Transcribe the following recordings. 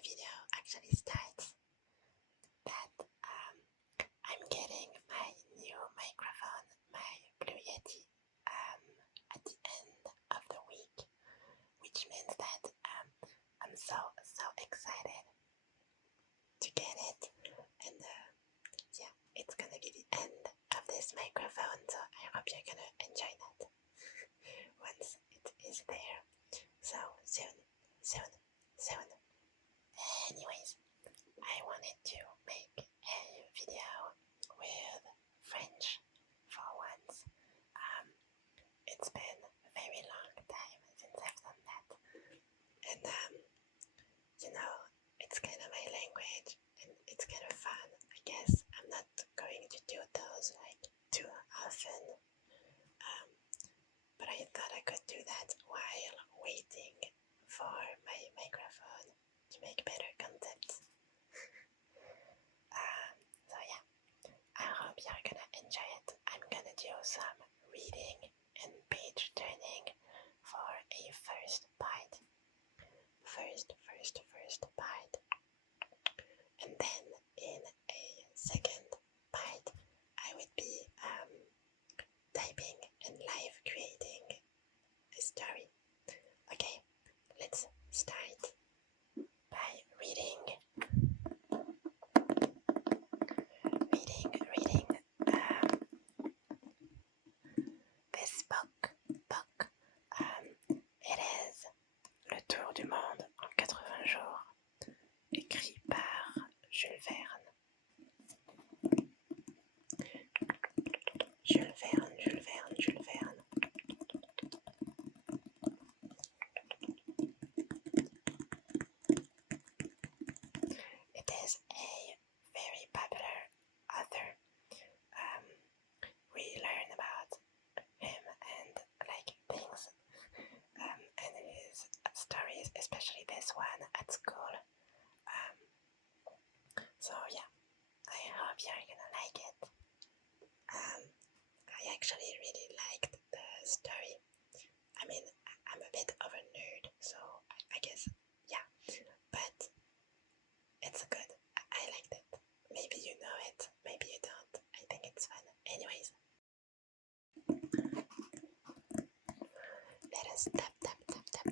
video actually starts that I'm getting my new microphone, my Blue Yeti, at the end of the week, which means that I'm so excited to get it, and yeah, it's gonna be the end of this microphone, so I hope you're gonna enjoy that once it is there. So soon. Anyways, I wanted to make a video with French for once. It's been a very long time since I've done that, and it's kind of my language, and it's kind of fun. I guess I'm not going to do those like too often, but I thought I could do that while waiting for my microphone to make better content. So yeah, I hope you're gonna enjoy it. I'm gonna do some reading and page turning for a first bite. First bite. And then in a second bite, I would be typing and live creating a story. Okay, let's start by reading. This book. It is Le Tour du Monde en 80 jours, écrit par Jules Verne. Jules Verne. It is a very popular author. We learn about him and like things and his stories, especially this one at school. So yeah, I hope you're gonna like it. I actually really liked the story. I mean, I'm a bit of a nerd, so I guess, yeah, but it's good. I liked it. Maybe you know it, maybe you don't. I think it's fun. Anyways, let us tap. Let's tap.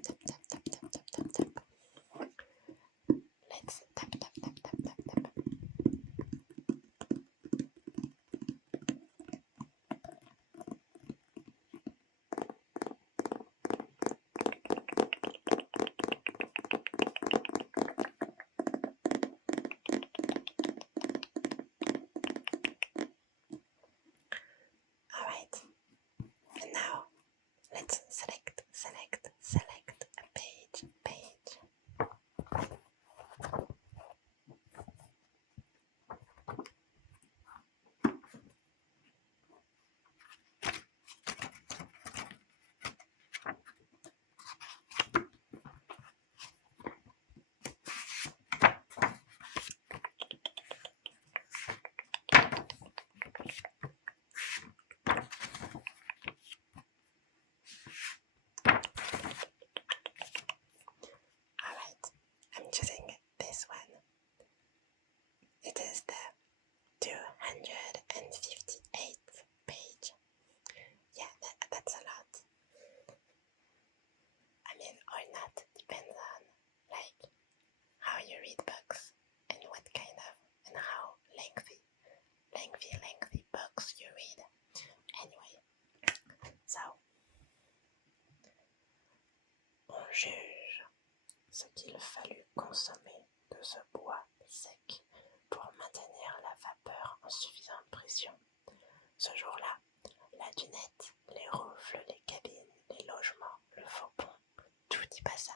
Alright, and now let's select a page. Alright, I'm choosing this one. It is the 258th page. Yeah, that's a lot. I mean, or not, depends on like how you read books and what kind of and how lengthy books you read. Anyway, so on juge ce qu'il fallut consommer de ce bois sec pour maintenir la vapeur en suffisante pression. Ce jour-là, la dunette, les roufles, les cabines, les logements, le faux pont, tout y passa.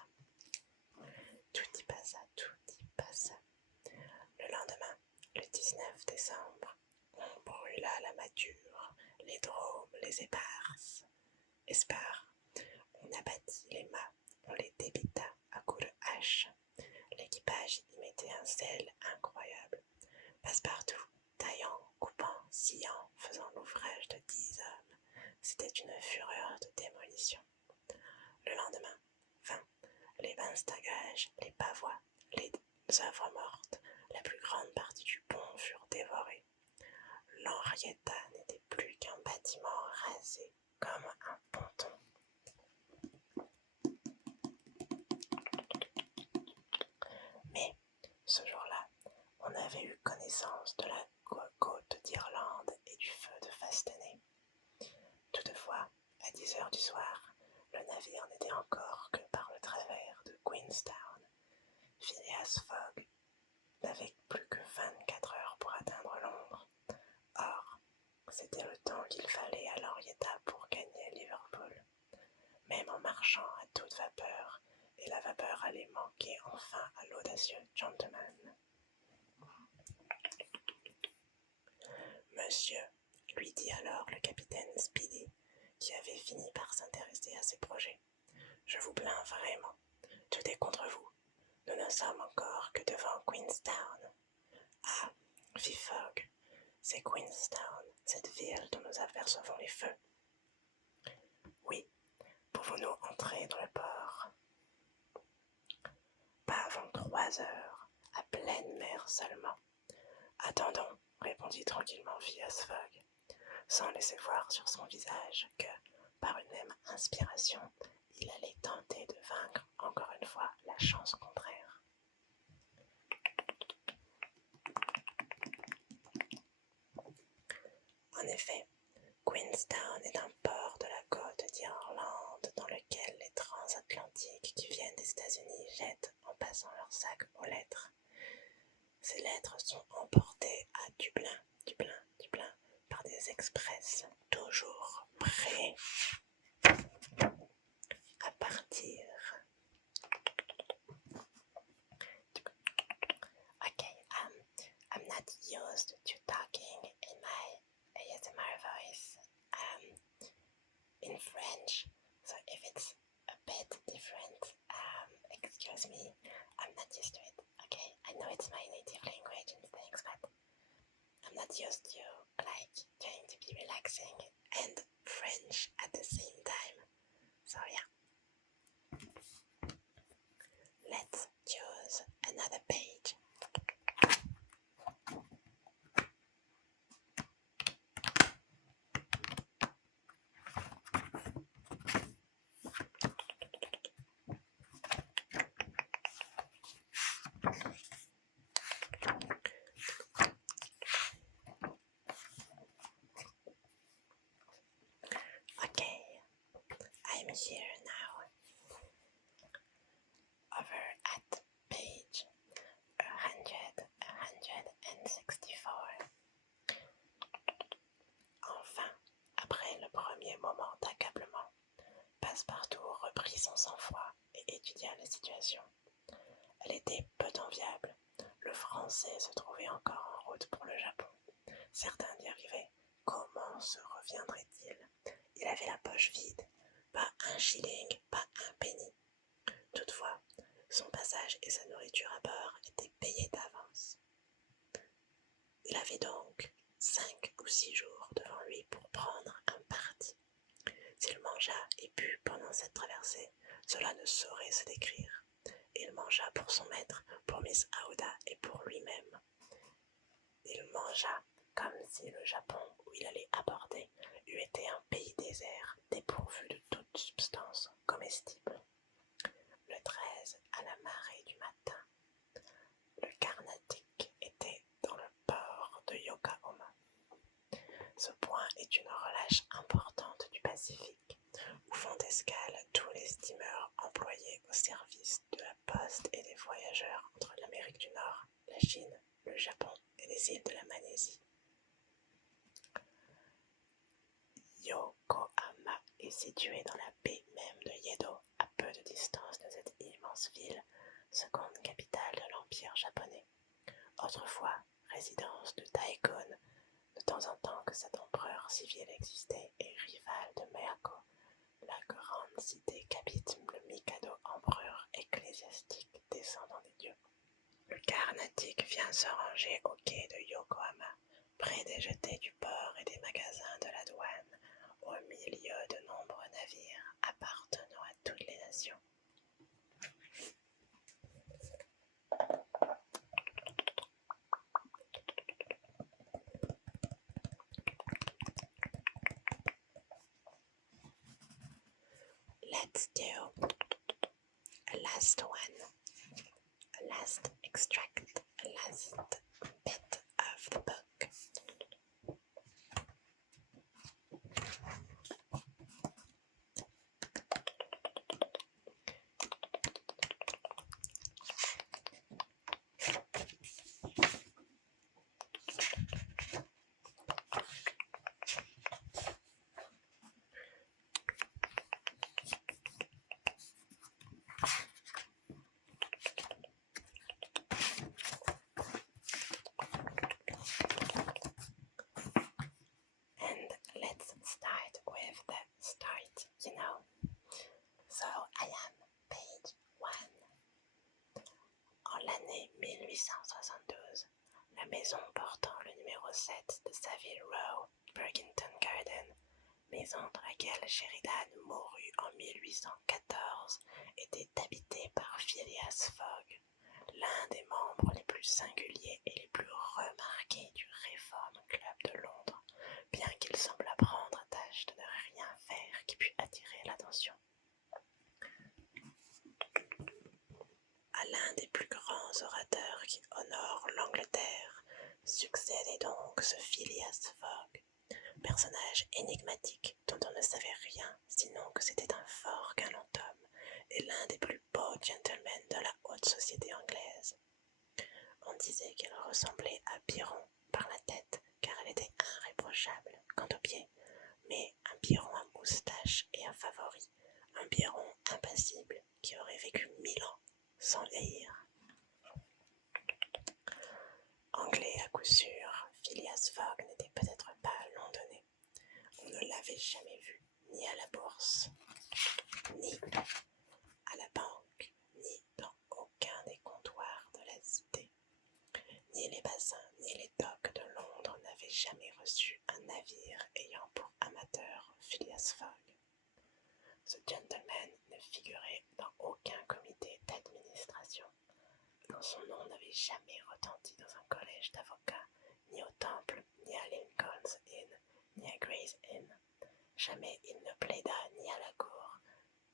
Le lendemain, le 19 décembre, on brûla la mâture, les drômes, les éparses. On abattit les mâts, on les débita à coups de hache. L'équipage y mettait un zèle incroyable. Passepartout, taillant, coupant, sciant, faisant l'ouvrage de 10 hommes. C'était une fureur de démolition. Le lendemain, les bastingages, les pavois, les œuvres mortes, la plus grande partie du pont furent dévorées. L'Henrietta n'était plus qu'un bâtiment rasé comme un ponton. Mais ce jour-là, on avait eu connaissance de la côte d'Irlande et du feu de Fastenay. Toutefois, à 10 heures du soir, le navire n'était encore que par le travers de Queenstown. Phileas Fogg n'avait plus que 24 heures pour atteindre Londres. Or, c'était le temps qu'il fallait à l'Henrietta pour gagner Liverpool. Même en marchant à toute vapeur, et la vapeur allait manquer enfin à l'audacieux gentleman. Monsieur, lui dit alors le capitaine Speedy, qui avait fini par s'intéresser à ses projets, je vous plains vraiment, tout est contre vous. Nous ne sommes encore que devant Queenstown. Ah, fit Fogg, c'est Queenstown, cette ville dont nous apercevons les feux. Oui, pouvons-nous entrer dans le port? Pas avant 3 heures, à pleine mer seulement. Attendons, répondit tranquillement Phileas Fogg, sans laisser voir sur son visage que, par une même inspiration, il allait tenter de vaincre encore une fois la chance contraire. En effet, Queenstown est un port de la côte d'Irlande dans lequel les transatlantiques qui viennent des États-Unis jettent en passant leurs sacs aux lettres. Ces lettres sont emportées à Dublin, par des express toujours prêts à partir. Okay, I'm not used to talking in my ASMR voice in French, so if it's a bit different, excuse me, I'm not used to it. Okay, I know it's my native language and things, but I'm not used to trying to be relaxing and French at the same time. So yeah. Let's choose another page. Okay, I'm here now. Over at page 164. Enfin, après le premier moment d'accablement, Passepartout reprit son sang-froid et étudia la situation. Elle était peu enviable. Le Français se trouvait encore en route pour le Japon. Certains d'y arrivaient. Comment se reviendrait-il? Il avait la poche vide. Pas un shilling, pas un penny. Toutefois, son passage et sa nourriture à bord étaient payés d'avance. Il avait donc 5 ou 6 jours devant lui pour prendre un parti. S'il mangea et but pendant cette traversée, cela ne saurait se décrire. Il mangea pour son maître, pour Miss Aouda et pour lui-même. Il mangea comme si le Japon où il allait aborder eût été un pays désert, dépourvu de toute substance comestible. Le 13, à la marée du matin, le Carnatic était dans le port de Yokohama. Ce point est une relâche importante du Pacifique, où font escale tous les steamers employés au service de la poste et des voyageurs entre l'Amérique du Nord, la Chine, le Japon et les îles de la Malaisie. Yokohama est située dans la baie même de Yedo, à peu de distance de cette immense ville, seconde capitale de l'Empire japonais. Autrefois résidence de Daikon, de temps en temps que cet empereur civil existait, et rival de Meako, la grande cité qu'habite le Mikado, empereur ecclésiastique descendant des dieux. Le Carnatic vient se ranger au quai de Yokohama, près des jetées du port et des magasins de la douane, au milieu de nombreux navires appartenant à toutes les nations. let's do a last one, a last extract, a last bit of the book. Let's start with the start, you know. So I am page 1. En l'année 1872, la maison portant le numéro 7 de Savile Row, Burgington Garden, maison dans laquelle Sheridan mourut en 1814, était habitée par Phileas Fogg, l'un des membres les plus singuliers et les plus remarqués du Reform Club de Londres, bien qu'il semblât prendre à tâche de ne rien faire qui pût attirer l'attention. À l'un des plus grands orateurs qui honorent l'Angleterre succédait donc ce Phileas Fogg, personnage énigmatique dont on ne savait rien sinon que c'était un fort galant homme et l'un des plus beaux gentlemen de la haute société anglaise. On disait qu'elle ressemblait à Biron par la tête car elle était irréprochable quant aux pieds, mais un Biron à moustache et un favori, un Biron impassible qui aurait vécu 1000 ans sans vieillir. Anglais à coup sûr, Phileas Fogg n'était peut-être pas londonais. On ne l'avait jamais vu, ni à la bourse, ni à la banque, ni dans aucun des comptoirs de la cité. Ni les bassins, ni les docks de Londres n'avaient jamais reçu un navire ayant pour amateur Phileas Fogg. Ce gentleman ne figurait dans aucun comité d'administration, dont son nom n'avait jamais retenti dans un collège d'avocats, ni au Temple, ni à Lincoln's Inn, ni à Gray's Inn. Jamais il ne plaida ni à la cour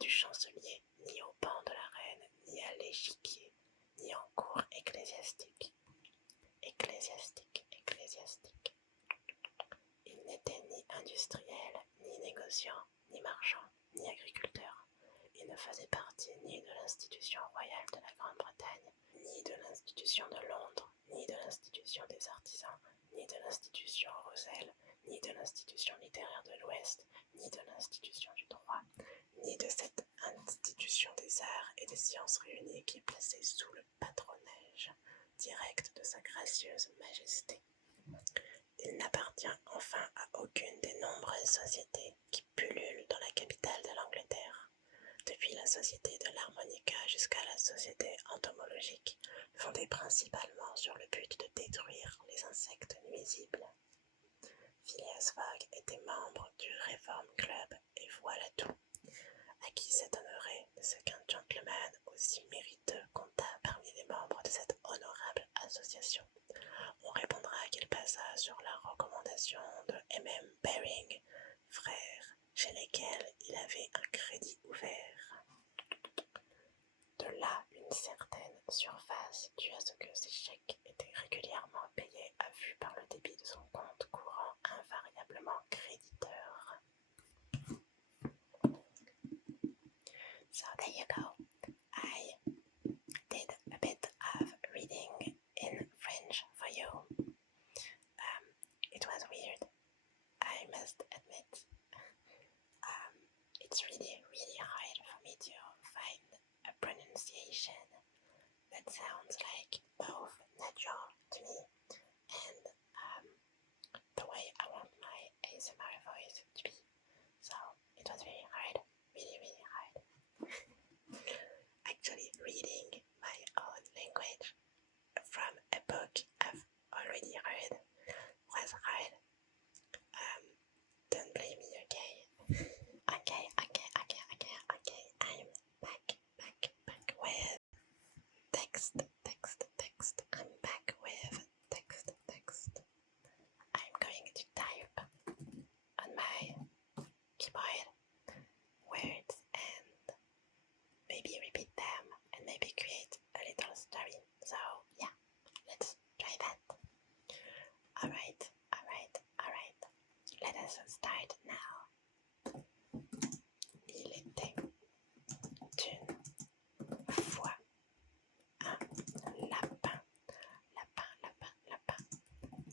du chancelier, ni au banc de la reine, ni à l'échiquier, ni en cour ecclésiastique. Il n'était ni industriel, ni négociant, ni marchand, ni agriculteur. Il ne faisait partie ni de l'institution royale de la Grande-Bretagne, ni de l'institution de Londres, ni de l'institution des artisans, ni de l'institution Roselle, ni de l'institution littéraire de l'Ouest, ni de l'institution du droit, ni de cette institution des arts et des sciences réunies qui est placée sous le patronage direct de sa gracieuse majesté. Il n'appartient enfin à aucune des nombreuses sociétés qui pullulent dans la capitale de l'Angleterre, depuis la société de l'harmonica jusqu'à la société entomologique, fondée principalement sur le but de détruire les insectes nuisibles. Phileas Fogg était membre du Reform Club et voilà tout. À qui s'étonnerait de ce qu'un gentleman aussi mériteux comptât parmi les membres de cette honorable association? On répondra qu'il passa sur la recommandation de M.M. Baring, frère, chez lesquels il avait un crédit ouvert. De là une certaine surface due à ce que ses chèques étaient régulièrement payés à vue par le débit de son compte courant invariablement créditeur. So there you go. I did a bit of reading in French for you. It was weird, I must admit. It's really hard for me to find a pronunciation that lapin, lapin, lapin, lapin,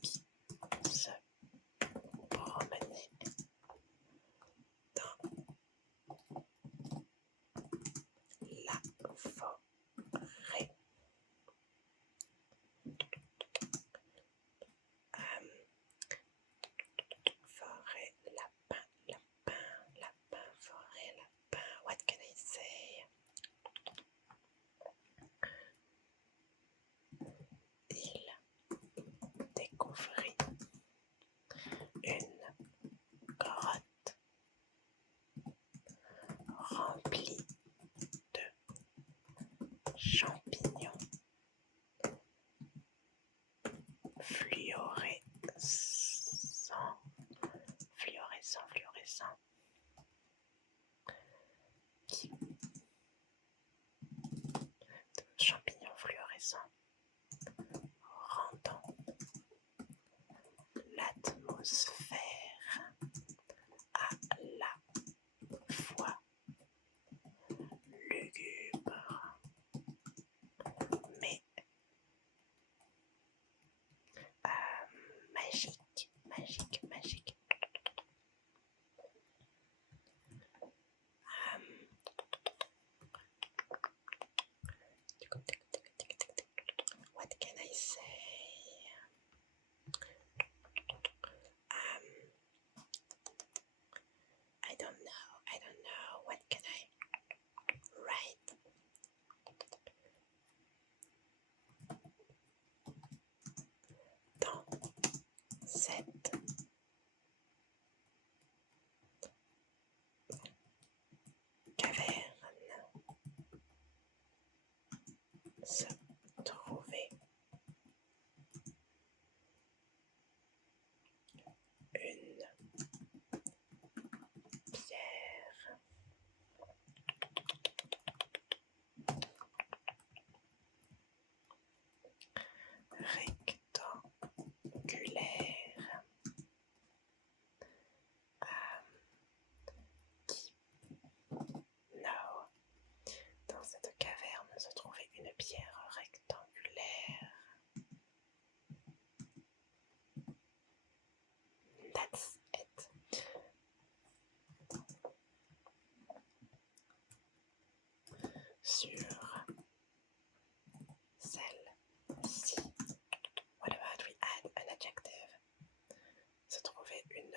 qui se promenait dans la forêt. Forêt, lapin, lapin, lapin, forêt, lapin. What can I say? Il découvrit une grotte remplie de champignons fluorescents, rendant l'atmosphère à la fois lugubre mais magique, magique, magique. What can I say? I don't know. What can I write? Dans cette caverne se trouvait une pierre rectangulaire dans cette caverne se trouvait une pierre rectangulaire. That's it. Sur celle-ci, what about we add an adjective? Se trouvait une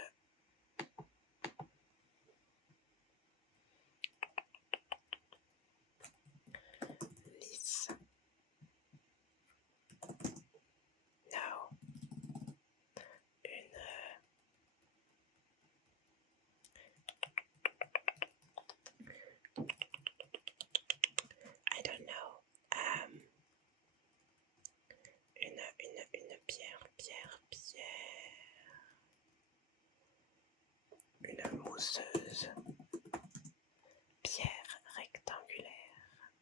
lisse. No. Une I don't know. Une pierre. Une mousseuse. Pierre rectangulaire.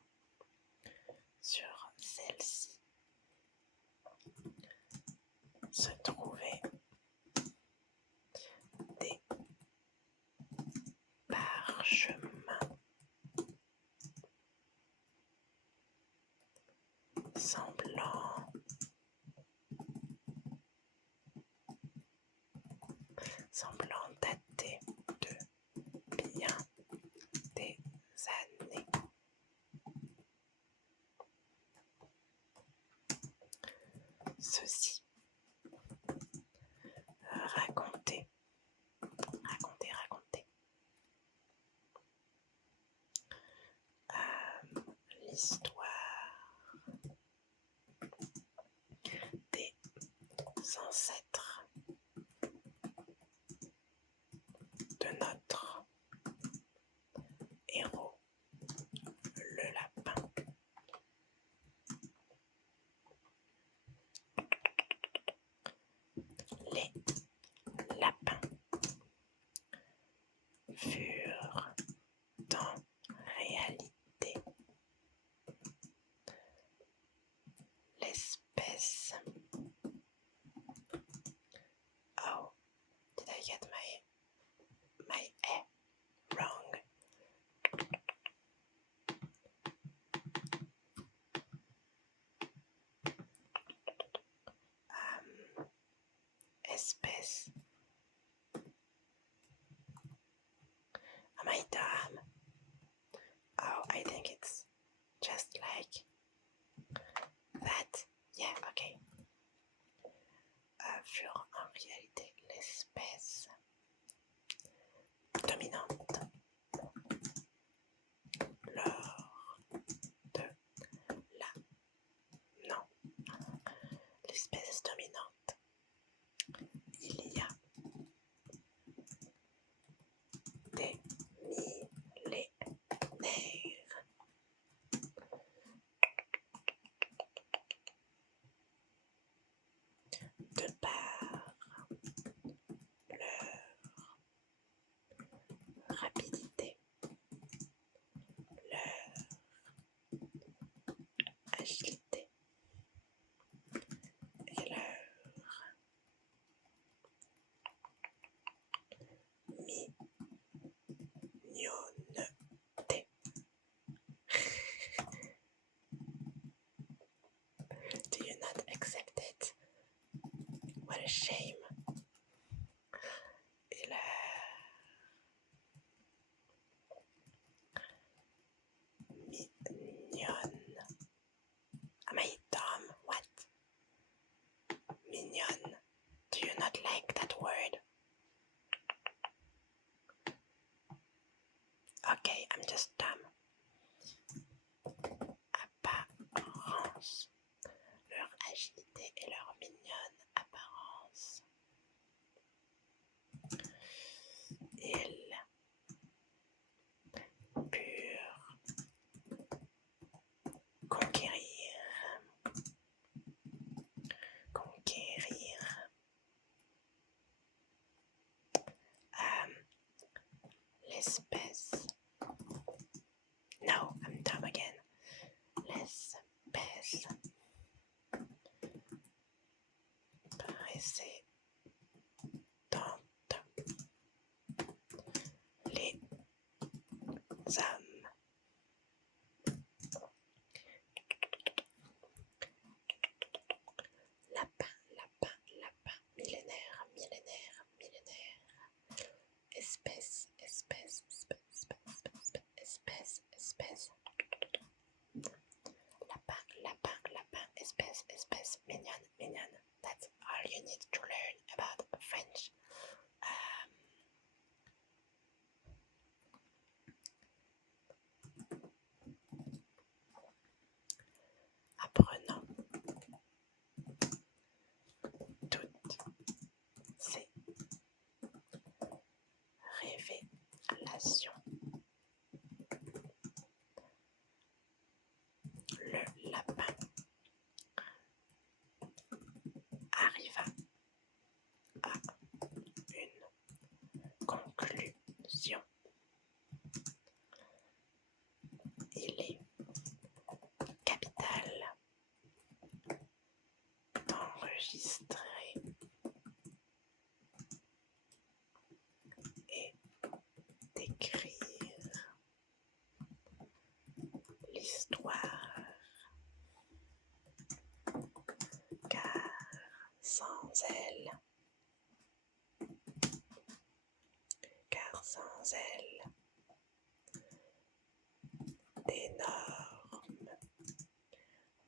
Sur celle-ci se trouvaient des parchemins semblant dater de bien des années. Ceci racontait l'histoire des ancêtres de notre héros, le lapin. Les lapins furent en réalité l'espèce this? Am I dumb? Oh, I think it's just like that. Yeah, ok. Furent en réalité l'espèce dominante lors de la... Non. L'espèce dominante. Il y a des millénaires. De par leur rapidité, leur agilité et leur mignonneté. Do you not accept it? What a shame. Et leur mignonne. Am I dumb? What? Mignonne. Do you not like that word? Okay, I'm just dumb. Apparence. Leur agilité et leur mignonne apparence. Ils purent conquérir l'espèce. No, I'm dumb again. L'espèce précédente. Les hommes. Lapin, lapin, lapin. Millénaire, millénaire, millénaire. Espèce, espèce, espèce, espèce, espèce, espèce. Lapin, lapin, lapin, espèce, espèce, mignonne, mignonne. That's all you need to learn about French. Apprenant toutes ces révélations. Le lapin arriva à une conclusion. Il est capital d'enregistrer et d'écrire l'histoire, car sans elle, d'énormes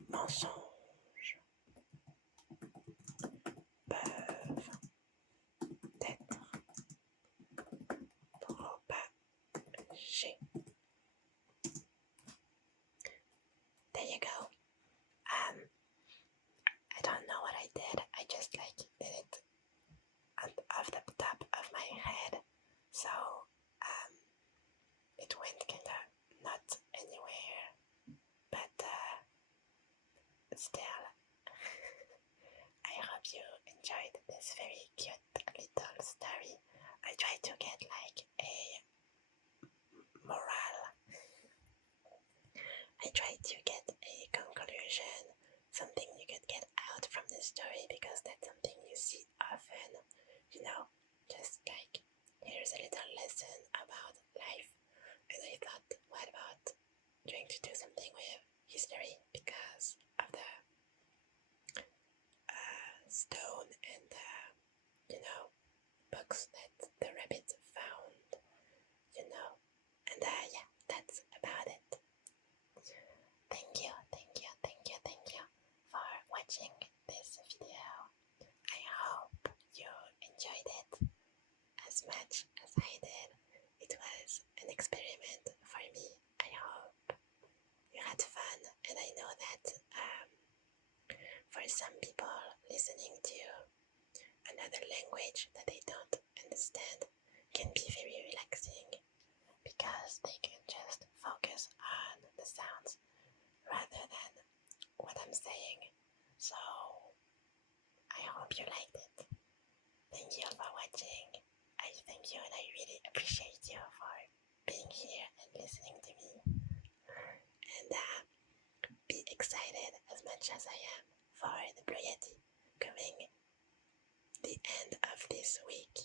mensonges peuvent être propagés. There you go. I don't know what I did. I just like did it off the top of my head. So it went kinda not anywhere. But still, I hope you enjoyed this very cute little story. I tried to get like a moral. I tried to get a conclusion, something you could get out from the story, because that's something you see often, you know, just like here's a little lesson about life. And I thought, what about trying to do something with history because of the stone and you know, listening to another language that they don't understand can be very relaxing because they can just focus on the sounds rather than what I'm saying. So I hope you liked it. Thank you for watching. I thank you and I really appreciate you for being here and listening to me. And be excited as much as I am for the Blue Yeti coming the end of this week.